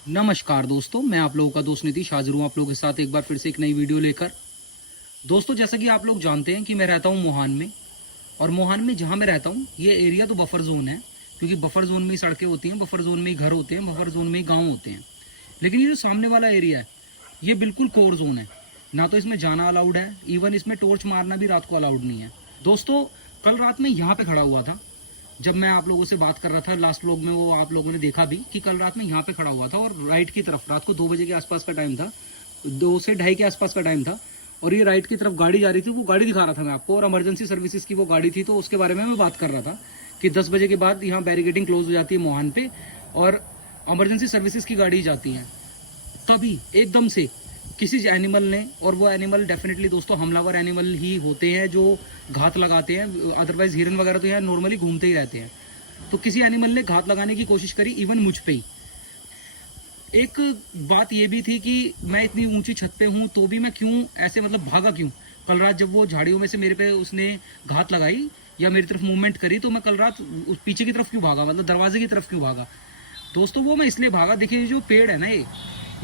नमस्कार दोस्तों, मैं आप लोगों का दोस्त नीतीश हाजिर हूँ आप लोगों के साथ एक बार फिर से एक नई वीडियो लेकर। दोस्तों, जैसा कि आप लोग जानते हैं कि मैं रहता हूँ मोहान में। और मोहान में जहाँ मैं रहता हूँ ये एरिया तो बफर जोन है, क्योंकि बफर जोन में ही सड़कें होती हैं, बफर जोन में ही घर होते हैं, बफर जोन में ही गाँव होते हैं। लेकिन ये जो सामने वाला एरिया है ये बिल्कुल कोर जोन है। ना तो इसमें जाना अलाउड है, इवन इसमें टॉर्च मारना भी रात को अलाउड नहीं है। दोस्तों, कल रात में यहाँ पे खड़ा हुआ था। जब मैं आप लोगों से बात कर रहा था लास्ट व्लॉग में, वो आप लोगों ने देखा भी कि कल रात में यहाँ पे खड़ा हुआ था और राइट की तरफ, रात को 2 बजे के आसपास का टाइम था, 2 से 2:30 के आसपास का टाइम था। और ये राइट की तरफ गाड़ी जा रही थी, वो गाड़ी दिखा रहा था मैं आपको, और इमरजेंसी सर्विसेज की वो गाड़ी थी। तो उसके बारे में मैं बात कर रहा था कि 10 बजे के बाद यहाँ बैरिकेडिंग क्लोज हो जाती है मोहान पे, और इमरजेंसी सर्विसेज की गाड़ी जाती है। तभी एकदम से किसी एनिमल ने, और वो एनिमल डेफिनेटली दोस्तों हमलावर एनिमल ही होते हैं जो घात लगाते हैं, अदरवाइज हिरन वगैरह तो यहाँ नॉर्मली घूमते ही रहते हैं। तो किसी एनिमल ने घात लगाने की कोशिश करी, इवन मुझ पे ही। एक बात ये भी थी कि मैं इतनी ऊंची छत पे हूं तो भी मैं क्यों ऐसे, मतलब भागा क्यों। कल रात जब वो झाड़ियों में से मेरे पे उसने घात लगाई या मेरी तरफ मूवमेंट करी, तो मैं कल रात पीछे की तरफ क्यों भागा, मतलब दरवाजे की तरफ क्यों भागा। दोस्तों, वो मैं इसलिए भागा, देखिए ये जो पेड़ है ना,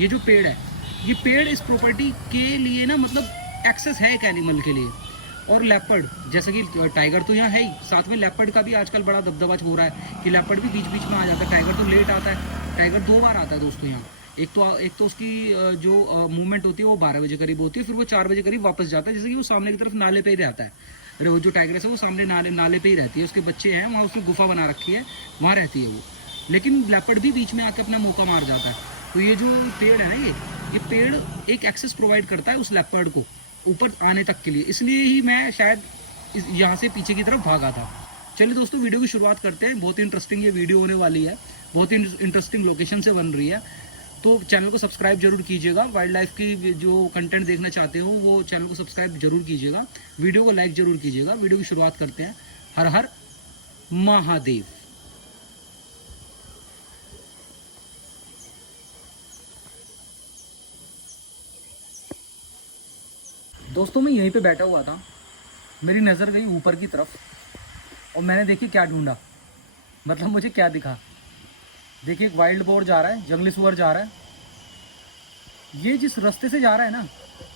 ये जो पेड़ है, ये पेड़ इस प्रॉपर्टी के लिए ना, मतलब एक्सेस है एक एनिमल के लिए। और लेपर्ड, जैसा कि टाइगर तो यहाँ है ही, साथ में लेपर्ड का भी आजकल बड़ा दबदबा हो रहा है कि लेपर्ड भी बीच बीच में आ जाता है। टाइगर तो लेट आता है, टाइगर 2 बार आता है दोस्तों यहाँ। एक तो उसकी जो मूवमेंट होती है वो 12 बजे करीब होती है, फिर वो 4 बजे करीब वापस जाता है, जैसे कि वो सामने की तरफ नाले पे ही रहता है। अरे वो जो टाइगर है वो सामने नाले नाले पे ही रहती है, उसके बच्चे हैं वहाँ, उसने गुफा बना रखी है, वहाँ रहती है वो। लेकिन लेपर्ड भी बीच में आके अपना मौका मार जाता है। तो ये जो पेड़ है ना, ये पेड़ एक एक्सेस प्रोवाइड करता है उस लेपर्ड को ऊपर आने तक के लिए, इसलिए ही मैं शायद यहाँ से पीछे की तरफ भागा था। चलिए दोस्तों, वीडियो की शुरुआत करते हैं। बहुत ही इंटरेस्टिंग ये वीडियो होने वाली है, बहुत ही इंटरेस्टिंग लोकेशन से बन रही है। तो चैनल को सब्सक्राइब जरूर कीजिएगा, वाइल्ड लाइफ की जो कंटेंट देखना चाहते हो वो चैनल को सब्सक्राइब जरूर कीजिएगा, वीडियो को लाइक जरूर कीजिएगा। वीडियो की शुरुआत करते हैं। हर हर महादेव। दोस्तों, मैं यहीं पे बैठा हुआ था, मेरी नज़र गई ऊपर की तरफ, और मैंने देखी क्या ढूंढा, मतलब मुझे क्या दिखा। देखिए, एक वाइल्ड बोर जा रहा है, जंगली सुअर जा रहा है। ये जिस रास्ते से जा रहा है ना,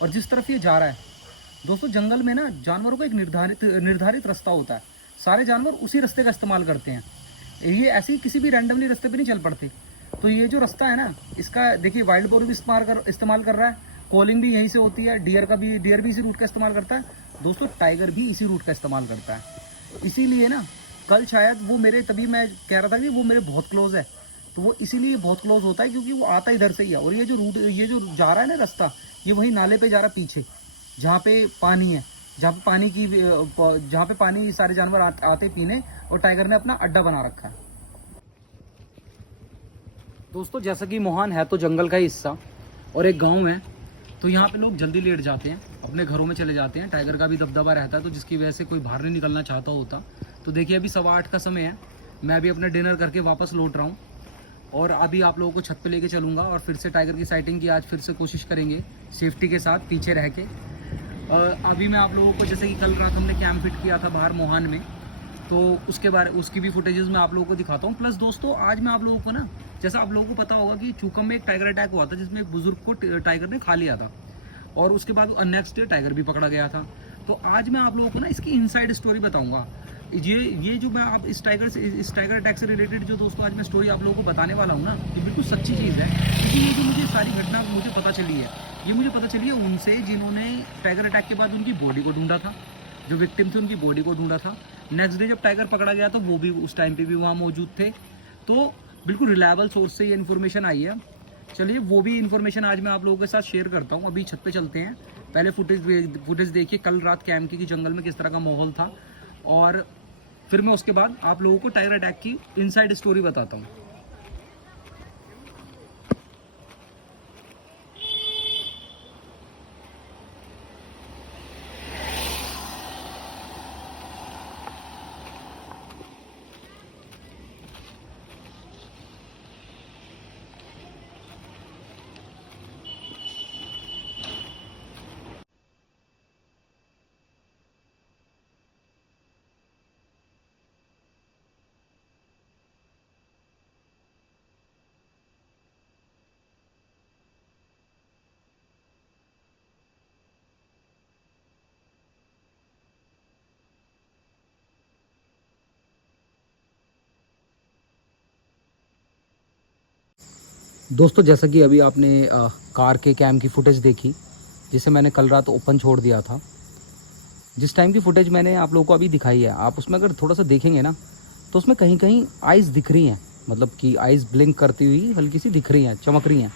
और जिस तरफ ये जा रहा है, दोस्तों जंगल में ना जानवरों का एक निर्धारित निर्धारित रास्ता होता है। सारे जानवर उसी रास्ते का इस्तेमाल करते हैं, ये ऐसे ही किसी भी रैंडमली रास्ते पे नहीं चल पड़ते। तो ये जो रास्ता है ना, इसका देखिए वाइल्ड बोर भी इस्तेमाल कर रहा है, कॉलिंग भी यहीं से होती है, डियर भी इसी रूट का इस्तेमाल करता है। दोस्तों, टाइगर भी इसी रूट का इस्तेमाल करता है। इसीलिए ना कल शायद वो मेरे, तभी मैं कह रहा था कि वो मेरे बहुत क्लोज है। तो वो इसीलिए बहुत क्लोज होता है क्योंकि वो आता इधर से ही है, और ये जो रूट, ये जो जा रहा है ना रास्ता, ये वही नाले पे जा रहा है पीछे, जहाँ पे पानी है, जहाँ पे पानी सारे जानवर आते पीने, और टाइगर ने अपना अड्डा बना रखा है। दोस्तों, जैसा कि मोहान है तो जंगल का ही हिस्सा और एक गांव है, तो यहाँ पे लोग जल्दी लेट जाते हैं, अपने घरों में चले जाते हैं। टाइगर का भी दबदबा रहता है, तो जिसकी वजह से कोई बाहर नहीं निकलना चाहता होता। तो देखिए, अभी 8:15 का समय है, मैं अभी अपना डिनर करके वापस लौट रहा हूँ, और अभी आप लोगों को छत पे लेके चलूँगा, और फिर से टाइगर की साइटिंग की आज फिर से कोशिश करेंगे सेफ्टी के साथ पीछे रह के। अभी मैं आप लोगों को, जैसे कि कल रात हमने कैंप फिट किया था बाहर मोहान में, तो उसकी भी फुटेजेस मैं आप लोगों को दिखाता हूँ। प्लस दोस्तों, आज मैं आप लोगों को ना, जैसा आप लोगों को पता होगा कि चूकम में एक टाइगर अटैक हुआ था जिसमें एक बुजुर्ग को टाइगर ने खा लिया था, और उसके बाद नेक्स्ट डे टाइगर भी पकड़ा गया था। तो आज मैं आप लोगों को ना इसकी इनसाइड स्टोरी बताऊंगा। ये जो मैं आप इस टाइगर अटैक से रिलेटेड जो दोस्तों आज मैं स्टोरी आप लोगों को बताने वाला हूँ ना, ये बिल्कुल सच्ची चीज़ है। क्योंकि ये जो मुझे सारी घटना मुझे पता चली है, ये मुझे पता चली है उनसे जिन्होंने टाइगर अटैक के बाद उनकी बॉडी को ढूंढा था, जो विक्टिम थे उनकी बॉडी को ढूंढा था। नेक्स्ट डे जब टाइगर पकड़ा गया तो वो भी उस टाइम पे भी वहाँ मौजूद थे। तो बिल्कुल रिलायबल सोर्स से ये इन्फॉर्मेशन आई है। चलिए, वो भी इन्फॉर्मेशन आज मैं आप लोगों के साथ शेयर करता हूँ। अभी छत पे चलते हैं, पहले फुटेज देखिए कल रात कैंप की जंगल में किस तरह का माहौल था, और फिर मैं उसके बाद आप लोगों को टाइगर अटैक की इनसाइड स्टोरी बताता हूँ। दोस्तों जैसा कि अभी आपने कार के कैम की फुटेज देखी, जिसे मैंने कल रात ओपन छोड़ दिया था, जिस टाइम की फुटेज मैंने आप लोगों को अभी दिखाई है, आप उसमें अगर थोड़ा सा देखेंगे ना तो उसमें कहीं कहीं आइज़ दिख रही हैं, मतलब कि आइज़ ब्लिंक करती हुई हल्की सी दिख रही हैं, चमक रही हैं।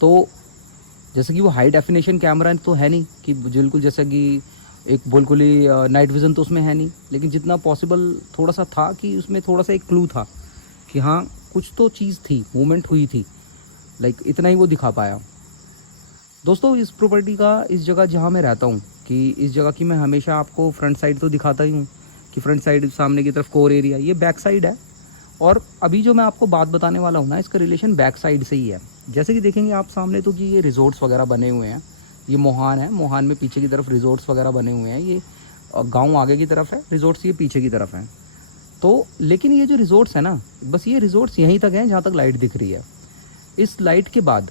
तो जैसे कि वो हाई डेफिनेशन कैमरा तो है नहीं कि बिल्कुल जैसा कि एक बिल्कुल ही नाइट विज़न तो उसमें है नहीं, लेकिन जितना पॉसिबल थोड़ा सा था कि उसमें थोड़ा सा एक क्लू था कि हाँ कुछ तो चीज़ थी, मूवमेंट हुई थी, लाइक इतना ही वो दिखा पाया। दोस्तों इस प्रॉपर्टी का, इस जगह जहाँ मैं रहता हूँ, कि इस जगह की मैं हमेशा आपको फ्रंट साइड तो दिखाता ही हूँ कि फ्रंट साइड सामने की तरफ कोर एरिया, ये बैक साइड है। और अभी जो मैं आपको बात बताने वाला हूँ ना, इसका रिलेशन बैक साइड से ही है। जैसे कि देखेंगे आप सामने तो कि ये रिजॉर्ट्स वगैरह बने हुए हैं, ये मोहान है, मोहान में पीछे की तरफ रिजॉर्ट्स वगैरह बने हुए हैं, ये गाँव आगे की तरफ है, रिजॉर्ट्स ये पीछे की तरफ हैं। तो लेकिन ये जो रिजॉर्ट्स है ना, बस ये रिजॉर्ट्स यहीं तक हैं जहाँ तक लाइट दिख रही है। इस लाइट के बाद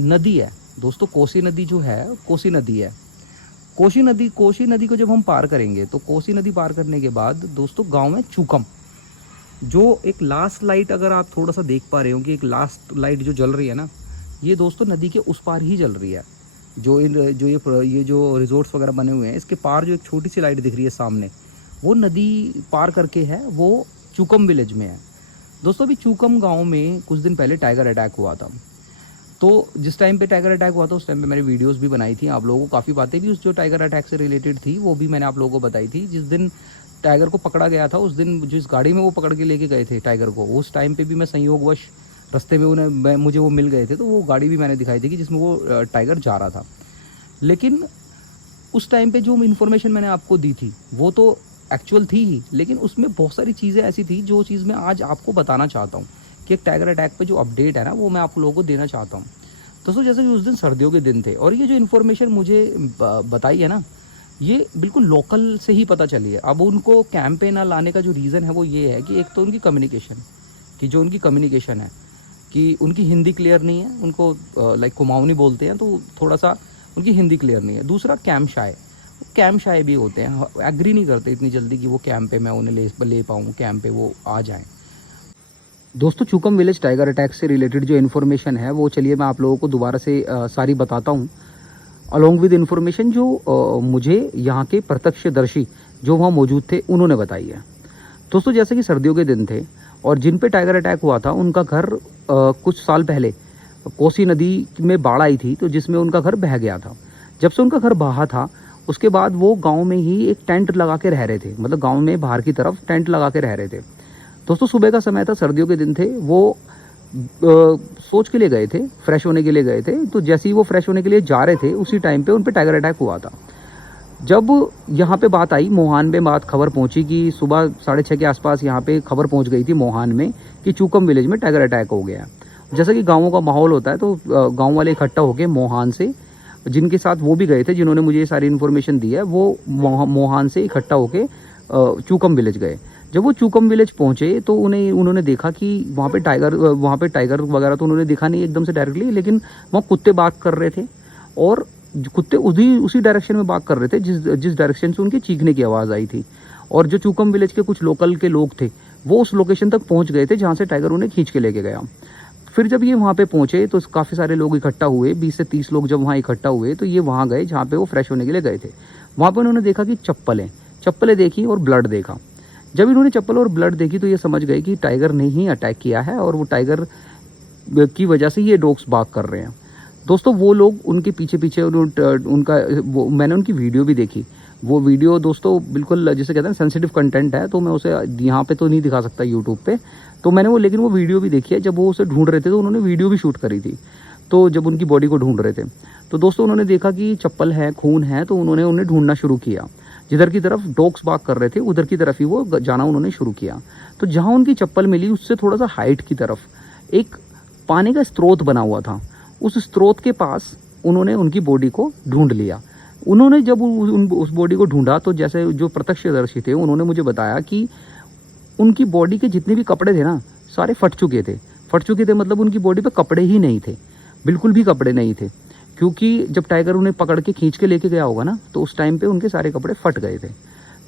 नदी है दोस्तों, कोसी नदी जो है, कोसी नदी है। कोसी नदी को जब हम पार करेंगे तो कोसी नदी पार करने के बाद दोस्तों गांव में चूकम, जो एक लास्ट लाइट, अगर आप थोड़ा सा देख पा रहे हो कि एक लास्ट लाइट जो जल रही है ना, ये दोस्तों नदी के उस पार ही जल रही है। ये जो रिजॉर्ट्स वगैरह बने हुए हैं, इसके पार जो एक छोटी सी लाइट दिख रही है सामने, वो नदी पार करके है, वो चूकम विलेज में है। दोस्तों अभी चूकम गांव में कुछ दिन पहले टाइगर अटैक हुआ था। तो जिस टाइम पे टाइगर अटैक हुआ था उस टाइम पे मैंने वीडियोस भी बनाई थी, आप लोगों को काफ़ी बातें भी उस जो टाइगर अटैक से रिलेटेड थी वो भी मैंने आप लोगों को बताई थी। जिस दिन टाइगर को पकड़ा गया था, उस दिन जिस गाड़ी में वो पकड़ के लेके गए थे टाइगर को, उस टाइम पे भी मैं संयोगवश रास्ते में मुझे वो मिल गए थे, तो वो गाड़ी भी मैंने दिखाई थी कि जिसमें वो टाइगर जा रहा था। लेकिन उस टाइम पे जो इन्फॉर्मेशन मैंने आपको दी थी वो तो एक्चुअल थी ही, लेकिन उसमें बहुत सारी चीज़ें ऐसी थी जो चीज़ मैं आज आपको बताना चाहता हूँ कि एक टाइगर अटैक पे जो अपडेट है ना, वो मैं आप लोगों को देना चाहता हूँ। दोस्तों जैसे कि उस दिन सर्दियों के दिन थे और ये जो इन्फॉर्मेशन मुझे बताई है ना, ये बिल्कुल लोकल से ही पता चली है। अब उनको कैंप पे ना लाने का जो रीज़न है वो ये है कि एक तो उनकी कम्युनिकेशन, कि जो उनकी कम्युनिकेशन है कि उनकी हिंदी क्लियर नहीं है, उनको लाइक कुमाऊनी बोलते हैं तो थोड़ा सा उनकी हिंदी क्लियर नहीं है। दूसरा कैंप शाय भी होते हैं, एग्री नहीं करते इतनी जल्दी कि वो कैंप पे मैं उन्हें ले पाऊँ, कैंप पे वो आ जाएँ। दोस्तों चूकम विलेज टाइगर अटैक से रिलेटेड जो इन्फॉर्मेशन है वो चलिए मैं आप लोगों को दोबारा से सारी बताता हूँ, अलॉन्ग विद इन्फॉर्मेशन जो मुझे यहाँ के प्रत्यक्षदर्शी जो वहाँ मौजूद थे उन्होंने बताई है। दोस्तों जैसे कि सर्दियों के दिन थे और जिन पे टाइगर अटैक हुआ था उनका घर कुछ साल पहले कोसी नदी में बाढ़ आई थी, तो जिसमें उनका घर बह गया था। जब से उनका घर बहा था उसके बाद वो गांव में ही एक टेंट लगा के रह रहे थे, मतलब गांव में बाहर की तरफ टेंट लगा के रह रहे थे। दोस्तों सुबह का समय था, सर्दियों के दिन थे, वो सोच के लिए गए थे, फ्रेश होने के लिए गए थे। तो जैसे ही वो फ्रेश होने के लिए जा रहे थे उसी टाइम पे उन पे टाइगर अटैक हुआ था। जब यहाँ पे बात आई, मोहान में बात खबर पहुंची कि सुबह 6:30 के आसपास यहाँ पे खबर पहुंच गई थी मोहान में कि चूकम विलेज में टाइगर अटैक हो गया। जैसा कि गाँवों का माहौल होता है तो गाँव वाले इकट्ठा होकर मोहान से, जिनके साथ वो भी गए थे, जिन्होंने मुझे ये सारी इन्फॉर्मेशन दी है, वो मोहान से इकट्ठा होकर चूकम विलेज गए। जब वो चूकम विलेज पहुंचे तो उन्होंने देखा कि वहाँ पे टाइगर वगैरह तो उन्होंने देखा नहीं एकदम से डायरेक्टली, लेकिन वहाँ कुत्ते बात कर रहे थे और कुत्ते उसी डायरेक्शन में बात कर रहे थे जिस डायरेक्शन से उनके चीखने की आवाज़ आई थी। और जो चूकम विलेज के कुछ लोकल के लोग थे वो उस लोकेशन तक पहुँच गए थे जहाँ से टाइगर उन्हें खींच के लेके गया। फिर जब ये वहाँ पे पहुँचे तो काफ़ी सारे लोग इकट्ठा हुए, 20 से 30 लोग जब वहाँ इकट्ठा हुए तो ये वहाँ गए जहाँ पे वो फ्रेश होने के लिए गए थे। वहाँ पे उन्होंने देखा कि चप्पलें देखी और ब्लड देखा। जब इन्होंने चप्पल और ब्लड देखी तो ये समझ गए कि टाइगर ने ही अटैक किया है और वो टाइगर की वजह से ये डॉग्स बाग कर रहे हैं। दोस्तों वो लोग उनके पीछे मैंने उनकी वीडियो भी देखी। वो वीडियो दोस्तों बिल्कुल जिसे कहते हैं सेंसिटिव कंटेंट है, तो मैं उसे यहाँ पे तो नहीं दिखा सकता यूट्यूब पे, तो मैंने लेकिन वो वीडियो भी देखी है। जब वो उसे ढूंढ रहे थे तो उन्होंने वीडियो भी शूट करी थी। तो जब उनकी बॉडी को ढूंढ रहे थे तो दोस्तों उन्होंने देखा कि चप्पल है, खून है, तो उन्होंने उन्हें ढूंढना शुरू किया। जिधर की तरफ डॉग्स बाग कर रहे थे उधर की तरफ ही वो जाना उन्होंने शुरू किया। तो जहाँ उनकी चप्पल मिली उससे थोड़ा सा हाइट की तरफ एक पानी का स्रोत बना हुआ था, उस स्रोत के पास उन्होंने उनकी बॉडी को ढूंढ लिया। उन्होंने जब उस बॉडी को ढूंढा तो जैसे जो प्रत्यक्षदर्शी थे उन्होंने मुझे बताया कि उनकी बॉडी के जितने भी कपड़े थे ना, सारे फट चुके थे। मतलब उनकी बॉडी पे कपड़े ही नहीं थे, बिल्कुल भी कपड़े नहीं थे, क्योंकि जब टाइगर उन्हें पकड़ के खींच के लेके गया होगा ना तो उस टाइम पे उनके सारे कपड़े फट गए थे।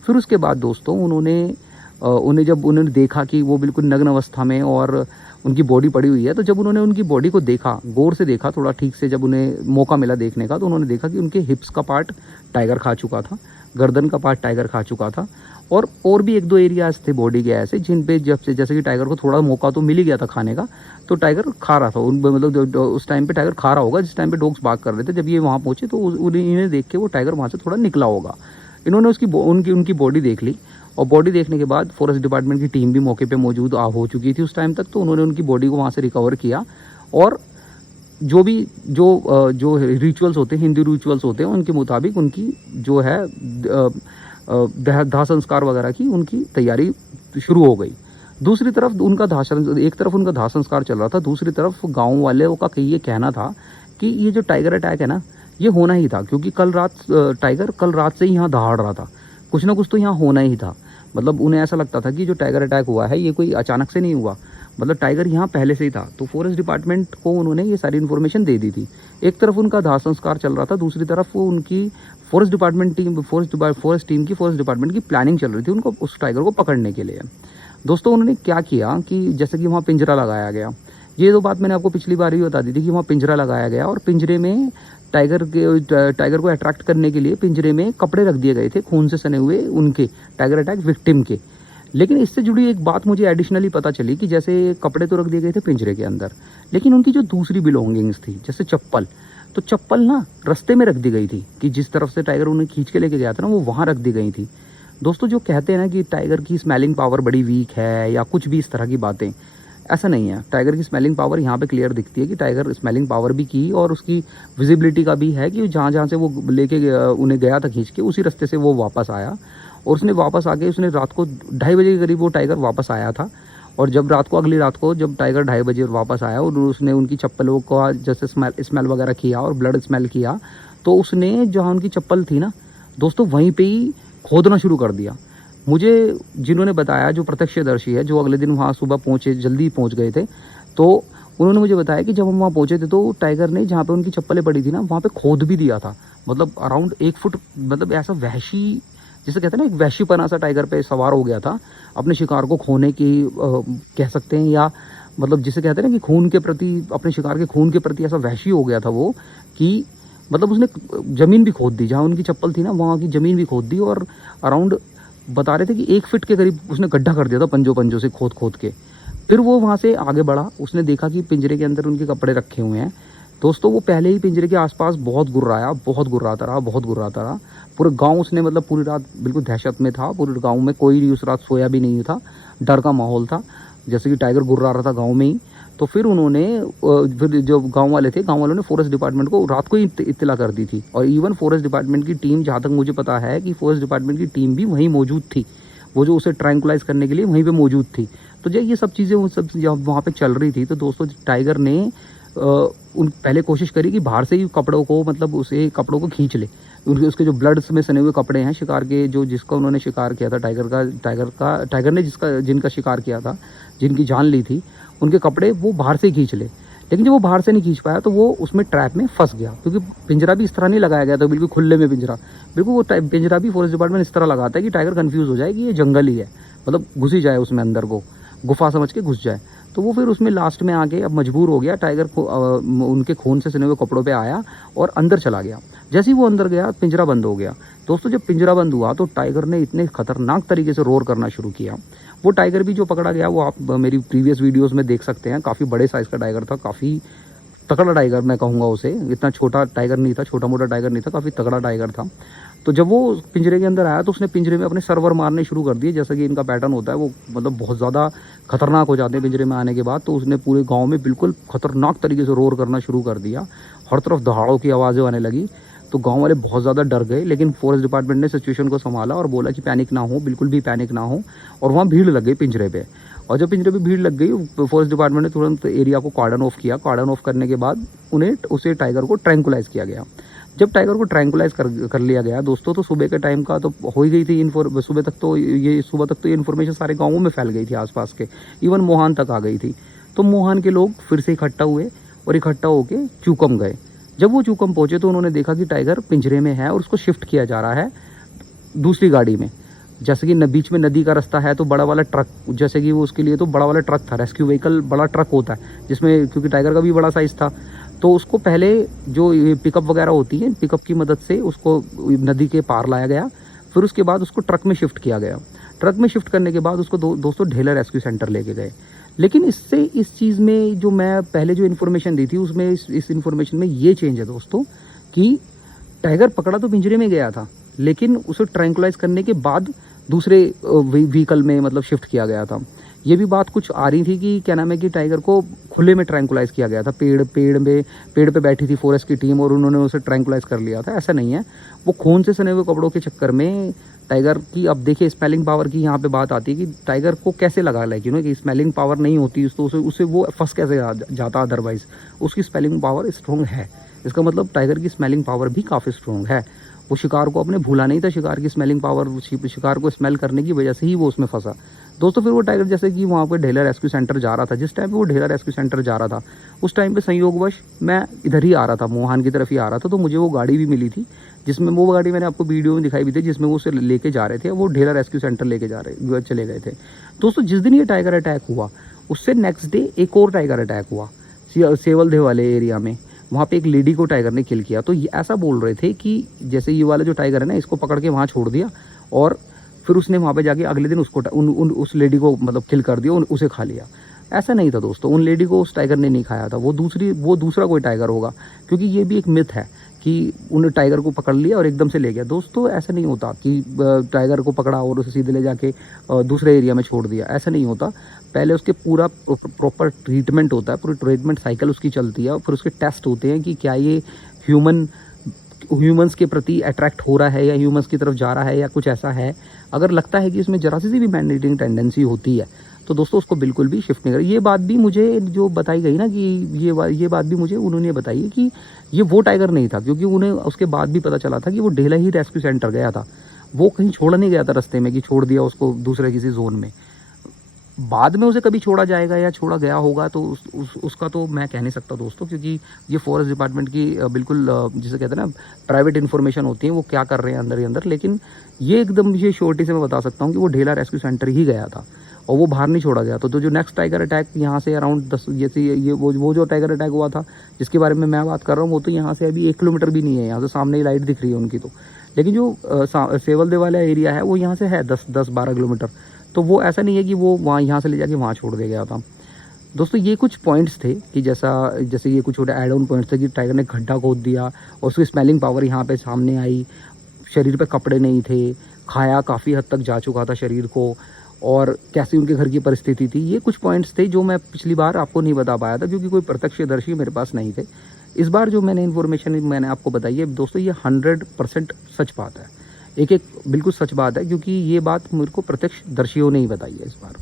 फिर उसके बाद दोस्तों उन्होंने उन्हें जब उन्होंने देखा कि वो बिल्कुल नग्न अवस्था में और उनकी बॉडी पड़ी हुई है, तो जब उन्होंने उनकी बॉडी को देखा, गौर से देखा थोड़ा ठीक से, जब उन्हें मौका मिला देखने का, तो उन्होंने देखा कि उनके हिप्स का पार्ट टाइगर खा चुका था, गर्दन का पार्ट टाइगर खा चुका था, और भी एक दो एरियाज थे बॉडी के ऐसे जिन पे जब से जैसे कि टाइगर को थोड़ा मौका तो मिल ही गया था खाने का, तो टाइगर खा रहा था मतलब उस टाइम पे टाइगर खा रहा होगा जिस टाइम पे डॉग्स भाग कर रहे थे। जब ये वहाँ पहुंचे तो इन्हें देख के वो टाइगर वहाँ से थोड़ा निकला होगा। इन्होंने उनकी बॉडी देख ली, और बॉडी देखने के बाद फॉरेस्ट डिपार्टमेंट की टीम भी मौके पे मौजूद हो चुकी थी उस टाइम तक, तो उन्होंने उनकी बॉडी को वहाँ से रिकवर किया, और जो रिचुअल्स होते हैं, हिंदू रिचुअल्स होते हैं, उनके मुताबिक उनकी जो है दाह संस्कार वगैरह की उनकी तैयारी शुरू हो गई। दूसरी तरफ उनका एक तरफ उनका दाह संस्कार चल रहा था, दूसरी तरफ गाँव वाले का ये कहना था कि ये जो टाइगर अटैक है ना, ये होना ही था, क्योंकि टाइगर कल रात से ही यहाँ दहाड़ रहा था, कुछ ना कुछ तो यहाँ होना ही था। मतलब उन्हें ऐसा लगता था कि जो टाइगर अटैक हुआ है ये कोई अचानक से नहीं हुआ, मतलब टाइगर यहाँ पहले से ही था। तो फॉरेस्ट डिपार्टमेंट को उन्होंने ये सारी इन्फॉर्मेशन दे दी थी। एक तरफ उनका दाह संस्कार चल रहा था, दूसरी तरफ वो उनकी फॉरेस्ट डिपार्टमेंट की प्लानिंग चल रही थी उनको उस टाइगर को पकड़ने के लिए। दोस्तों उन्होंने क्या किया कि जैसे कि वहाँ पिंजरा लगाया गया, ये तो बात मैंने आपको पिछली बार ही बता दी थी कि वहाँ पिंजरा लगाया गया, और पिंजरे में टाइगर को अट्रैक्ट करने के लिए पिंजरे में कपड़े रख दिए गए थे खून से सने हुए उनके टाइगर अटैक विक्टिम के। लेकिन इससे जुड़ी एक बात मुझे एडिशनली पता चली कि जैसे कपड़े तो रख दिए गए थे पिंजरे के अंदर, लेकिन उनकी जो दूसरी बिलोंगिंग्स थी जैसे चप्पल, तो चप्पल ना रास्ते में रख दी गई थी, कि जिस तरफ से टाइगर उन्हें खींच के लेके गया था ना वो वहाँ रख दी गई थी। दोस्तों जो कहते हैं ना कि टाइगर की स्मेलिंग पावर बड़ी वीक है या कुछ भी इस तरह की बातें, ऐसा नहीं है। टाइगर की स्मेलिंग पावर यहाँ पे क्लियर दिखती है कि टाइगर स्मेलिंग पावर भी की, और उसकी विजिबिलिटी का भी है कि जहाँ से वो लेके उन्हें गया था खींच के, उसी रास्ते से वो वापस आया, और उसने वापस आके उसने रात को 2:30 बजे के करीब वो टाइगर वापस आया था। और जब अगली रात को जब टाइगर 2:30 बजे वापस आया और उसने उनकी चप्पलों का जैसे स्मेल वगैरह किया और ब्लड स्मेल किया, तो उसने जहाँ उनकी चप्पल थी ना दोस्तों वहीं पे ही खोदना शुरू कर दिया। मुझे जिन्होंने बताया, जो प्रत्यक्षदर्शी है, जो अगले दिन वहाँ सुबह पहुँचे, जल्दी पहुँच गए थे, तो उन्होंने मुझे बताया कि जब हम वहाँ पहुँचे थे तो टाइगर ने जहाँ पे उनकी चप्पलें पड़ी थी ना वहाँ पे खोद भी दिया था, मतलब अराउंड 1 फुट, मतलब ऐसा वहशी, जिसे कहते हैं ना एक वहशीपना सा टाइगर पे सवार हो गया था, अपने शिकार को खोने की कह सकते हैं, या मतलब जिसे कहते हैं ना कि खून के प्रति, अपने शिकार के खून के प्रति ऐसा वहशी हो गया था वो, कि मतलब उसने ज़मीन भी खोद दी, जहाँ उनकी चप्पल थी ना वहाँ की ज़मीन भी खोद दी, और अराउंड बता रहे थे कि 1 फीट के करीब उसने गड्ढा कर दिया था पंजों से खोद के। फिर वो वहाँ से आगे बढ़ा, उसने देखा कि पिंजरे के अंदर उनके कपड़े रखे हुए हैं। दोस्तों वो पहले ही पिंजरे के आसपास बहुत गुर्राता रहा। पूरे गांव उसने, मतलब पूरी रात बिल्कुल दहशत में था, पूरे गांव में कोई भी उस रात सोया भी नहीं था, डर का माहौल था, जैसे कि टाइगर गुर्रा रहा था गांव में ही। तो फिर उन्होंने, फिर जो गांव वालों ने फॉरेस्ट डिपार्टमेंट को रात को ही इत्तला कर दी थी, और इवन फॉरेस्ट डिपार्टमेंट की टीम, जहाँ तक मुझे पता है कि फॉरेस्ट डिपार्टमेंट की टीम भी वहीं मौजूद थी, वो जो उसे ट्रैंकुलाइज करने के लिए वहीं पे मौजूद थी। तो जब ये सब चीज़ें जब वहाँ पे चल रही थी, तो दोस्तों टाइगर ने पहले कोशिश करी कि बाहर से ही कपड़ों को खींच ले, उसके जो ब्लड में सने हुए कपड़े हैं शिकार के, जो जिसका उन्होंने शिकार किया था टाइगर ने जिनका शिकार किया था, जिनकी जान ली थी, उनके कपड़े वो बाहर से ही खींच ले। लेकिन जब वो बाहर से नहीं खींच पाया तो वो उसमें ट्रैप में फंस गया, क्योंकि पिंजरा भी इस तरह नहीं लगाया गया था बिल्कुल खुले में पिंजरा, बिल्कुल वो पिंजरा भी फॉरेस्ट डिपार्टमेंट इस तरह लगाता है कि टाइगर कंफ्यूज हो जाए कि ये जंगल ही है, मतलब घुस ही जाए उसमें, अंदर को गुफा समझ के घुस जाए। तो वो फिर उसमें लास्ट में आके अब मजबूर हो गया, टाइगर को उनके खून से सने हुए कपड़ों पे आया और अंदर चला गया। जैसे ही वो अंदर गया पिंजरा बंद हो गया। दोस्तों जब पिंजरा बंद हुआ तो टाइगर ने इतने खतरनाक तरीके से रोर करना शुरू किया। वो टाइगर भी जो पकड़ा गया वो आप मेरी प्रीवियस वीडियोस में देख सकते हैं, काफ़ी बड़े साइज़ का टाइगर था, काफ़ी तगड़ा टाइगर मैं कहूँगा उसे, इतना छोटा टाइगर नहीं था, छोटा मोटा टाइगर नहीं था, काफ़ी तगड़ा टाइगर था। तो जब वो पिंजरे के अंदर आया तो उसने पिंजरे में अपने सर्वर मारने शुरू कर दिए, जैसा कि इनका पैटर्न होता है, वो मतलब बहुत ज़्यादा खतरनाक हो जाते हैं पिंजरे में आने के बाद। तो उसने पूरे गांव में बिल्कुल खतरनाक तरीके से रोर करना शुरू कर दिया, हर तरफ दहाड़ों की आवाज़ें आने लगी। तो गांव वाले बहुत ज़्यादा डर गए, लेकिन फॉरेस्ट डिपार्टमेंट ने सिचुएशन को संभाला और बोला कि पैनिक ना हो, बिल्कुल भी पैनिक ना हो। और वहाँ भीड़ लग गई पिंजरे पे, और जब पिंजरे पे भीड़ लग गई फॉरेस्ट डिपार्टमेंट ने तुरंत एरिया को कॉर्डन ऑफ किया। कॉर्डन ऑफ करने के बाद उसे टाइगर को ट्रैंकुलाइज किया गया। जब टाइगर को ट्रैंकुलाइज कर लिया गया दोस्तों, तो सुबह के टाइम का तो हो ही गई थी, सुबह तक तो ये इन्फॉर्मेशन सारे गाँवों में फैल गई थी आसपास के, इवन मोहान तक आ गई थी। तो मोहान के लोग फिर से इकट्ठा हुए और इकट्ठा होकर चूकम गए। जब वो चूकम पहुंचे तो उन्होंने देखा कि टाइगर पिंजरे में है और उसको शिफ्ट किया जा रहा है दूसरी गाड़ी में। जैसे कि बीच में नदी का रास्ता है तो बड़ा वाला ट्रक, जैसे कि वो उसके लिए तो बड़ा वाला ट्रक था, रेस्क्यू व्हीकल बड़ा ट्रक होता है जिसमें, क्योंकि टाइगर का भी बड़ा साइज़ था, तो उसको पहले जो ये पिकअप वगैरह होती है, पिकअप की मदद से उसको नदी के पार लाया गया, फिर उसके बाद उसको ट्रक में शिफ्ट किया गया। ट्रक में शिफ्ट करने के बाद उसको दोस्तों ढेला रेस्क्यू सेंटर लेके गए। लेकिन इससे इस चीज़ में जो मैं पहले जो इन्फॉर्मेशन दी थी उसमें इस इन्फॉर्मेशन में ये चेंज है दोस्तों कि टाइगर पकड़ा तो पिंजरे में गया था, लेकिन उसे ट्रैंकुलाइज करने के बाद दूसरे व्हीकल में मतलब शिफ्ट किया गया था। ये भी बात कुछ आ रही थी कि क्या नाम है कि टाइगर को खुले में ट्रैंकुलाइज किया गया था, पेड़ पे बैठी थी फॉरेस्ट की टीम और उन्होंने उसे ट्रैंकुलाइज कर लिया था। ऐसा नहीं है, वो खून से सने हुए कपड़ों के चक्कर में टाइगर की, अब देखिए स्मेलिंग पावर की यहाँ पे बात आती है कि टाइगर को कैसे लगा, लाइक कि स्मेलिंग पावर नहीं होती तो उसे वो फंस कैसे जाता, अदरवाइज उसकी स्मेलिंग पावर स्ट्रॉन्ग है। इसका मतलब टाइगर की स्मेलिंग पावर भी काफ़ी स्ट्रॉन्ग है। वो शिकार को अपने भूला नहीं था, शिकार की स्मेलिंग पावर, शिकार को स्मेल करने की वजह से ही वो उसमें फंसा। दोस्तों फिर वो टाइगर जैसे कि वहाँ पे ढेला रेस्क्यू सेंटर जा रहा था, जिस टाइम पे वो ढेला रेस्क्यू सेंटर जा रहा था उस टाइम पे संयोगवश मैं इधर ही आ रहा था, मोहान की तरफ ही आ रहा था, तो मुझे वो गाड़ी भी मिली थी, जिसमें वो गाड़ी मैंने आपको वीडियो में दिखाई भी थी, जिसमें वो उसे लेके जा रहे थे, वो ढेला रेस्क्यू सेंटर लेके चले गए थे। दोस्तों जिस दिन ये टाइगर अटैक हुआ उससे नेक्स्ट डे एक और टाइगर अटैक हुआ सेवलदेव वाले एरिया में। वहाँ पे एक लेडी को टाइगर ने किल किया। तो ये ऐसा बोल रहे थे कि जैसे ये वाला जो टाइगर है ना, इसको पकड़ के वहाँ छोड़ दिया और फिर उसने वहाँ पे जाके अगले दिन उसको उस लेडी को मतलब किल कर दिया, उसे खा लिया। ऐसा नहीं था दोस्तों, उन लेडी को उस टाइगर ने नहीं खाया था, वो दूसरा कोई टाइगर होगा, क्योंकि ये भी एक मिथ है कि उन्हें टाइगर को पकड़ लिया और एकदम से ले गया। दोस्तों ऐसा नहीं होता कि टाइगर को पकड़ा और उसे सीधे ले जाके दूसरे एरिया में छोड़ दिया, ऐसा नहीं होता। पहले उसके पूरा प्रॉपर ट्रीटमेंट होता है, पूरी ट्रीटमेंट साइकिल उसकी चलती है और फिर उसके टेस्ट होते हैं कि क्या ये ह्यूमंस के प्रति अट्रैक्ट हो रहा है या ह्यूमंस की तरफ जा रहा है या कुछ ऐसा है। अगर लगता है कि इसमें जरा सी भी मैन ईटिंग टेंडेंसी होती है तो दोस्तों उसको बिल्कुल भी शिफ्ट नहीं करें। ये बात भी मुझे जो बताई गई ना कि ये बात भी मुझे उन्होंने बताई है कि ये वो टाइगर नहीं था, क्योंकि उन्हें उसके बाद भी पता चला था कि वो ढेला ही रेस्क्यू सेंटर गया था, वो कहीं छोड़ा नहीं गया था रास्ते में कि छोड़ दिया उसको दूसरे किसी जोन में। बाद में उसे कभी छोड़ा जाएगा या छोड़ा गया होगा तो उसका तो मैं कह नहीं सकता दोस्तों, क्योंकि ये फॉरेस्ट डिपार्टमेंट की बिल्कुल जिसे कहते हैं ना प्राइवेट इन्फॉर्मेशन होती है, वो क्या कर रहे हैं अंदर ही अंदर। लेकिन ये एकदम ये श्योरिटी से मैं बता सकता हूँ कि वो ढेला रेस्क्यू सेंटर ही गया था और वो बाहर नहीं छोड़ा गया। तो जो नेक्स्ट टाइगर अटैक यहाँ से अराउंड 10 जैसे ये वो जो टाइगर अटैक हुआ था जिसके बारे में मैं बात कर रहा हूँ, वो तो यहाँ से अभी 1 किलोमीटर भी नहीं है, यहाँ से सामने ही लाइट दिख रही है उनकी। तो लेकिन जो सेवलदेव वाला एरिया है वो यहाँ से है 10-12 किलोमीटर। तो वो ऐसा नहीं है कि वो वहाँ यहाँ से ले जाके वहाँ छोड़ दिया गया था। दोस्तों ये कुछ पॉइंट्स थे कि जैसे ये कुछ एड ऑन पॉइंट्स थे कि टाइगर ने गड्ढा खोद दिया और उसकी स्मेलिंग पावर यहाँ पे सामने आई, शरीर पे कपड़े नहीं थे, खाया काफ़ी हद तक जा चुका था शरीर को, और कैसी उनके घर की परिस्थिति थी। ये कुछ पॉइंट्स थे जो मैं पिछली बार आपको नहीं बता पाया था क्योंकि कोई प्रत्यक्षदर्शी मेरे पास नहीं थे। इस बार जो मैंने इन्फॉर्मेशन मैंने आपको बताई है दोस्तों, ये 100% सच बात है, एक बिल्कुल सच बात है, क्योंकि ये बात मेरे को प्रत्यक्षदर्शियों ने ही बताई है इस बार।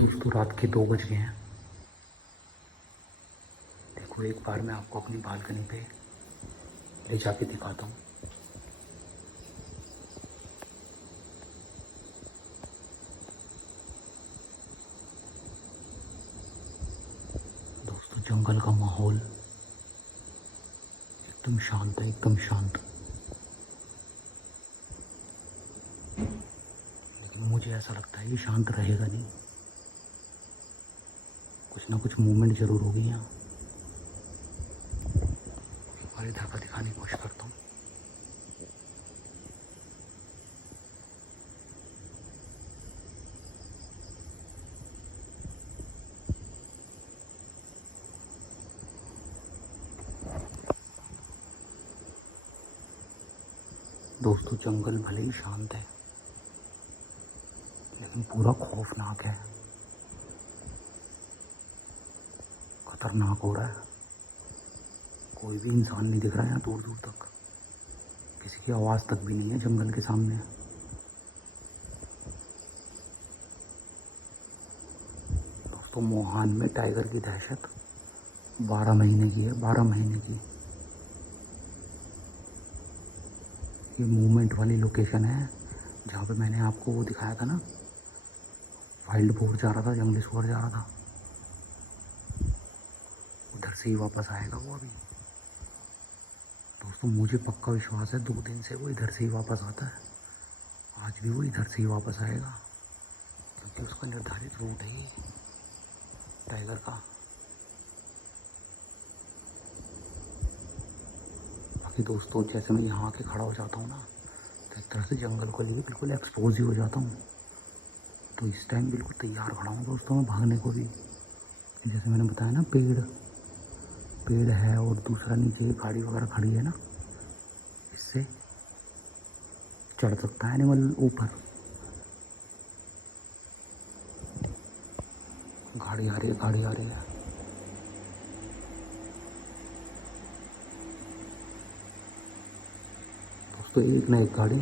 दोस्तों रात के 2 बज गए हैं। देखो एक बार मैं आपको अपनी बालकनी पे ले जाके दिखाता हूँ। दोस्तों जंगल का माहौल एकदम शांत है, एकदम शांत। लेकिन मुझे ऐसा लगता है ये शांत रहेगा नहीं, कुछ ना कुछ मूवमेंट जरूर होगी यहाँ। एक बार इधर का दिखाने की कोशिश करता हूँ। दोस्तों जंगल भले ही शांत है लेकिन पूरा खौफनाक है, खतरनाक हो रहा है। कोई भी इंसान नहीं दिख रहा है यहाँ दूर दूर तक, किसी की आवाज़ तक भी नहीं है जंगल के सामने। दोस्तों मोहान में टाइगर की दहशत 12 महीने की है, 12 महीने की। ये मूवमेंट वाली लोकेशन है जहाँ पे मैंने आपको वो दिखाया था ना, वाइल्ड बोर जा रहा था, जंगली सुअर जा रहा था, उधर से ही वापस आएगा वो अभी। दोस्तों मुझे पक्का विश्वास है 2 दिन से वो इधर से ही वापस आता है, आज भी वो इधर से ही वापस आएगा, क्योंकि उसका निर्धारित रूट है ये टाइगर का। बाकी दोस्तों जैसे मैं यहाँ आके खड़ा हो जाता हूँ ना, तो एक तरह से जंगल को लिए बिल्कुल एक्सपोज ही हो जाता हूँ। तो इस टाइम बिल्कुल तैयार खड़ा हूँ दोस्तों मैं भागने को भी। जैसे मैंने बताया ना, पेड़ है और दूसरा नीचे गाड़ी वगैरह खड़ी है ना, इससे चढ़ सकता है एनिमल ऊपर। गाड़ी आ रही है, गाड़ी आ रही है। दोस्तों एक ना एक गाड़ी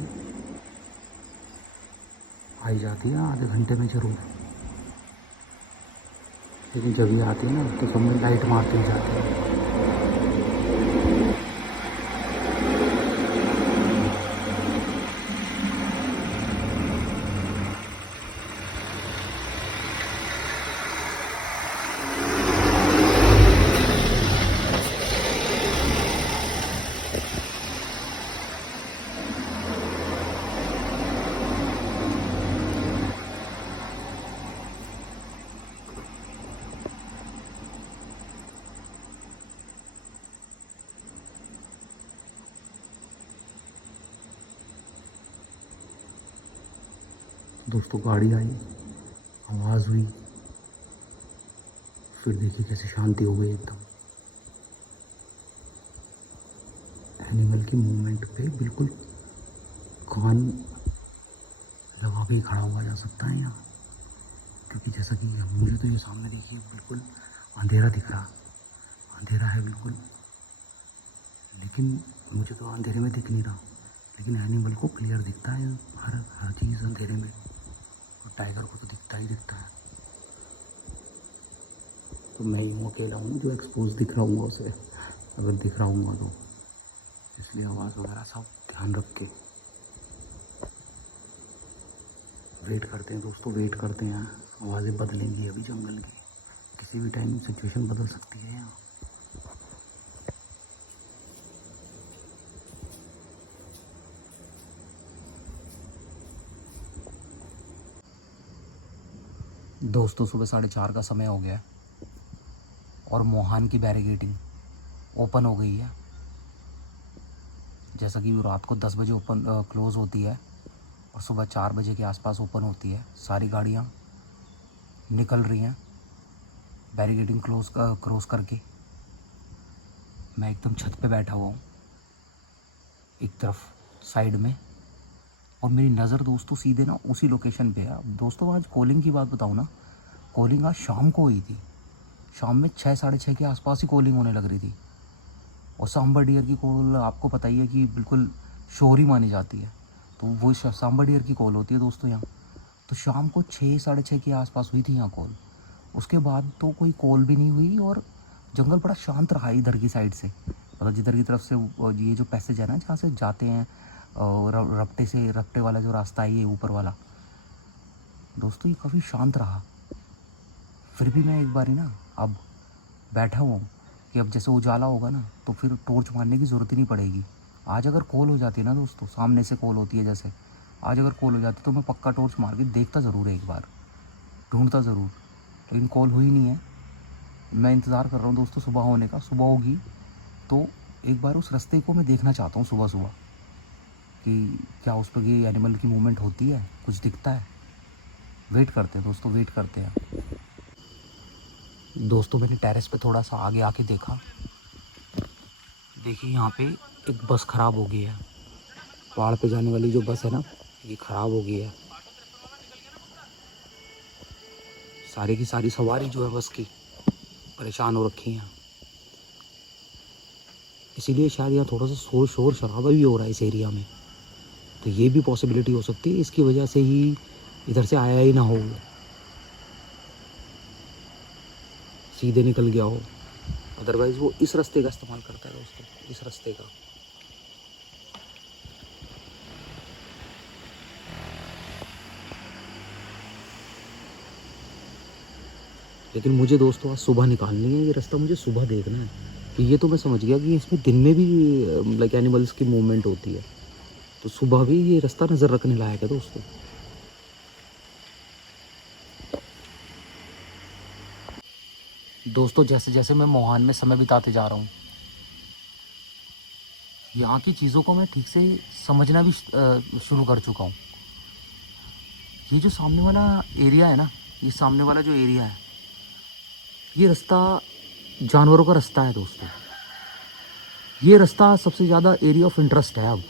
आई जाती है आधे घंटे में ज़रूर, लेकिन जब ये आती है ना तो सब में लाइट मारते ही जाते हैं। दोस्तों गाड़ी आई, आवाज़ हुई, फिर देखिए कैसे शांति हो गई एकदम। एनिमल की मूवमेंट पे बिल्कुल कान लगा के ही खड़ा हुआ जा सकता है यहाँ, क्योंकि जैसा कि मुझे तो ये सामने देखिए बिल्कुल अंधेरा दिख रहा, अंधेरा है बिल्कुल, लेकिन मुझे तो अंधेरे में दिख नहीं रहा, लेकिन एनिमल को क्लियर दिखता है हर चीज़ अंधेरे में, और टाइगर को तो दिखता ही दिखता है। तो मैं ही हूँ अकेला हूँ जो एक्सपोज दिख रहा हूँ उसे, अगर दिख रहा हूँ तो, इसलिए आवाज़ वगैरह सब ध्यान रख के वेट करते हैं दोस्तों, वेट करते हैं। आवाज़ें बदलेंगी अभी जंगल की, किसी भी टाइम सिचुएशन बदल सकती है यहाँ। दोस्तों सुबह 4:30 का समय हो गया है और मोहान की बैरिकेडिंग ओपन हो गई है। जैसा कि रात को 10 बजे ओपन क्लोज़ होती है और सुबह 4 बजे के आसपास ओपन होती है। सारी गाड़ियाँ निकल रही हैं बैरिकेडिंग क्रॉस करके। मैं एकदम छत पे बैठा हुआ हूँ एक तरफ साइड में, और मेरी नज़र दोस्तों सीधे ना उसी लोकेशन पे है। अब दोस्तों आज कॉलिंग की बात बताऊँ ना, कॉलिंग आज शाम को हुई थी, शाम में 6 साढ़े 6 के आसपास ही कॉलिंग होने लग रही थी। और सांबर डियर की कॉल आपको पता ही है कि बिल्कुल शोर ही मानी जाती है, तो वो सांबर डियर की कॉल होती है दोस्तों यहाँ। तो शाम को 6 साढ़े 6 के आसपास हुई थी यहाँ कॉल। उसके बाद तो कोई कॉल भी नहीं हुई और जंगल बड़ा शांत रहा इधर की साइड से, मतलब जिधर की तरफ से ये जो पैसेज है ना जहाँ से जाते हैं और रपटे वाला जो रास्ता है ये ऊपर वाला, दोस्तों ये काफ़ी शांत रहा। फिर भी मैं एक बार ही ना अब बैठा हुआ हूँ कि अब जैसे उजाला होगा ना तो फिर टॉर्च मारने की ज़रूरत ही नहीं पड़ेगी। आज अगर कॉल हो जाती है ना दोस्तों, सामने से कॉल होती है जैसे, आज अगर कॉल हो जाती तो मैं पक्का टॉर्च मार के देखता ज़रूर है, एक बार ढूंढता ज़रूर, लेकिन कॉल हुई नहीं है। मैं इंतज़ार कर रहा हूँ दोस्तों सुबह होने का। सुबह होगी तो एक बार उस रास्ते को मैं देखना चाहता हूँ सुबह सुबह कि क्या उस पर ये एनिमल की मूवमेंट होती है, कुछ दिखता है। वेट करते हैं दोस्तों, वेट करते हैं। दोस्तों मैंने टेरेस पे थोड़ा सा आगे आके देखा, देखिए यहाँ पे एक बस ख़राब हो गई है, पहाड़ पे जाने वाली जो बस है ना ये ख़राब हो गई है। सारी की सारी सवारी जो है बस की परेशान हो रखी हैं, इसीलिए शायद यहाँ थोड़ा सा शोर शराबा भी हो रहा है इस एरिया में। तो ये भी पॉसिबिलिटी हो सकती है इसकी वजह से ही इधर से आया ही ना हो, सीधे निकल गया हो। अदरवाइज़ वो इस रास्ते का इस्तेमाल करता है दोस्तों, इस रास्ते का। लेकिन मुझे दोस्तों आज सुबह निकालनी है, ये रास्ता मुझे सुबह देखना है। कि ये तो मैं समझ गया कि इसमें दिन में भी लाइक एनिमल्स की मूवमेंट होती है, तो सुबह भी ये रास्ता नज़र रखने लायक है दोस्तों। दोस्तों जैसे जैसे मैं मोहान में समय बिताते जा रहा हूँ, यहाँ की चीज़ों को मैं ठीक से समझना भी शुरू कर चुका हूँ। ये जो सामने वाला एरिया है ना, ये सामने वाला जो एरिया है, ये रास्ता जानवरों का रास्ता है दोस्तों। ये रास्ता सबसे ज़्यादा एरिया ऑफ इंटरेस्ट है। अब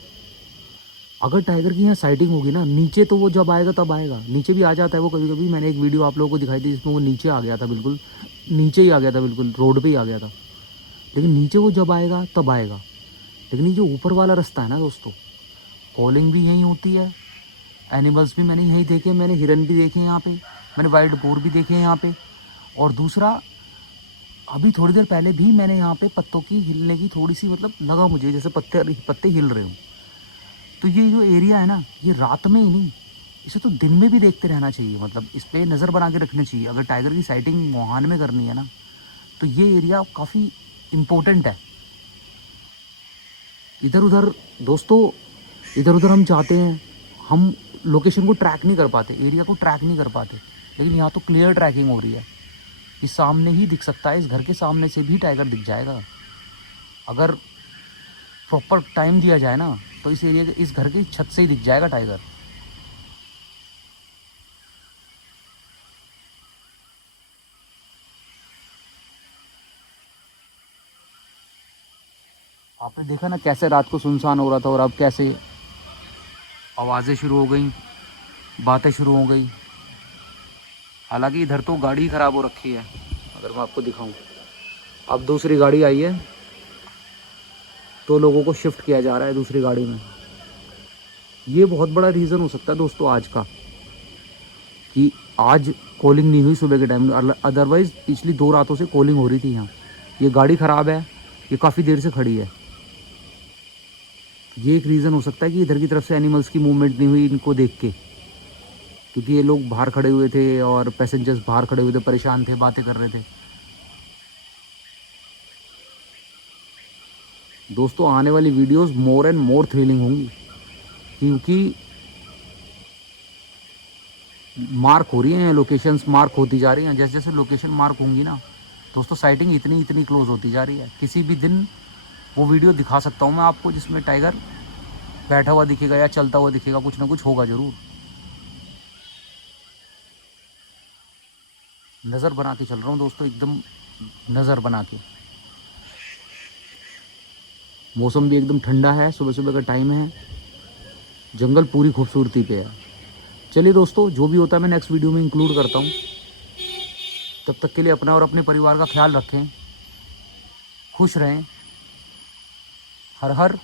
अगर टाइगर की यहाँ साइटिंग होगी ना, नीचे तो वो जब आएगा तब आएगा, नीचे भी आ जाता है वो कभी कभी। मैंने एक वीडियो आप लोगों को दिखाई थी जिसमें वो नीचे आ गया था, बिल्कुल नीचे ही आ गया था, बिल्कुल रोड पे ही आ गया था। लेकिन नीचे वो जब आएगा तब आएगा। लेकिन ये जो ऊपर वाला रास्ता है ना दोस्तों, कॉलिंग भी यहीं होती है, एनिमल्स भी मैंने यहीं देखे, मैंने हिरन भी देखे यहाँ पे, मैंने वाइल्ड बोर भी देखे हैं यहाँ पे। और दूसरा, अभी थोड़ी देर पहले भी मैंने यहाँ पे पत्तों की हिलने की थोड़ी सी मतलब लगा मुझे, जैसे पत्ते पत्ते हिल रहे हों। तो ये जो एरिया है ना, ये रात में ही नहीं, इसे तो दिन में भी देखते रहना चाहिए, मतलब इस पर नज़र बना के रखनी चाहिए। अगर टाइगर की साइटिंग मोहान में करनी है ना, तो ये एरिया काफ़ी इम्पोर्टेंट है। इधर उधर दोस्तों, इधर उधर हम जाते हैं, हम लोकेशन को ट्रैक नहीं कर पाते, एरिया को ट्रैक नहीं कर पाते। लेकिन यहाँ तो क्लियर ट्रैकिंग हो रही है, ये सामने ही दिख सकता है, इस घर के सामने से भी टाइगर दिख जाएगा। अगर प्रॉपर टाइम दिया जाए ना, तो इस एरिया के, इस घर की छत से ही दिख जाएगा टाइगर। आपने देखा ना कैसे रात को सुनसान हो रहा था, और अब कैसे आवाज़ें शुरू हो गई, बातें शुरू हो गई। हालांकि इधर तो गाड़ी ख़राब हो रखी है, अगर मैं आपको दिखाऊं। अब दूसरी गाड़ी आई है, तो लोगों को शिफ्ट किया जा रहा है दूसरी गाड़ी में। ये बहुत बड़ा रीज़न हो सकता है दोस्तों आज का, कि आज कॉलिंग नहीं हुई सुबह के टाइम, अदरवाइज़ पिछली 2 रातों से कॉलिंग हो रही थी यहाँ। ये गाड़ी ख़राब है, ये काफ़ी देर से खड़ी है। ये एक रीज़न हो सकता है कि इधर की तरफ से एनिमल्स की मूवमेंट नहीं हुई इनको देख के, क्योंकि ये लोग बाहर खड़े हुए थे और पैसेंजर्स बाहर खड़े हुए थे, परेशान थे, बातें कर रहे थे। दोस्तों आने वाली videos more and more thrilling होंगी, क्योंकि मार्क हो रही हैं, लोकेशंस मार्क होती जा रही हैं। जैसे जैसे लोकेशन मार्क होंगी ना दोस्तों, साइटिंग इतनी इतनी क्लोज होती जा रही है। किसी भी दिन वो वीडियो दिखा सकता हूँ मैं आपको, जिसमें टाइगर बैठा हुआ दिखेगा या चलता हुआ दिखेगा, कुछ ना कुछ होगा ज़रूर। नज़र बना के चल रहा हूँ दोस्तों, एकदम नज़र बना के। मौसम भी एकदम ठंडा है, सुबह सुबह का टाइम है, जंगल पूरी खूबसूरती पे है। चलिए दोस्तों, जो भी होता है मैं नेक्स्ट वीडियो में इंक्लूड करता हूँ। तब तक के लिए अपना और अपने परिवार का ख्याल रखें, खुश रहें। हर हर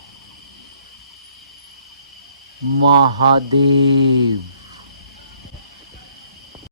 महादेव।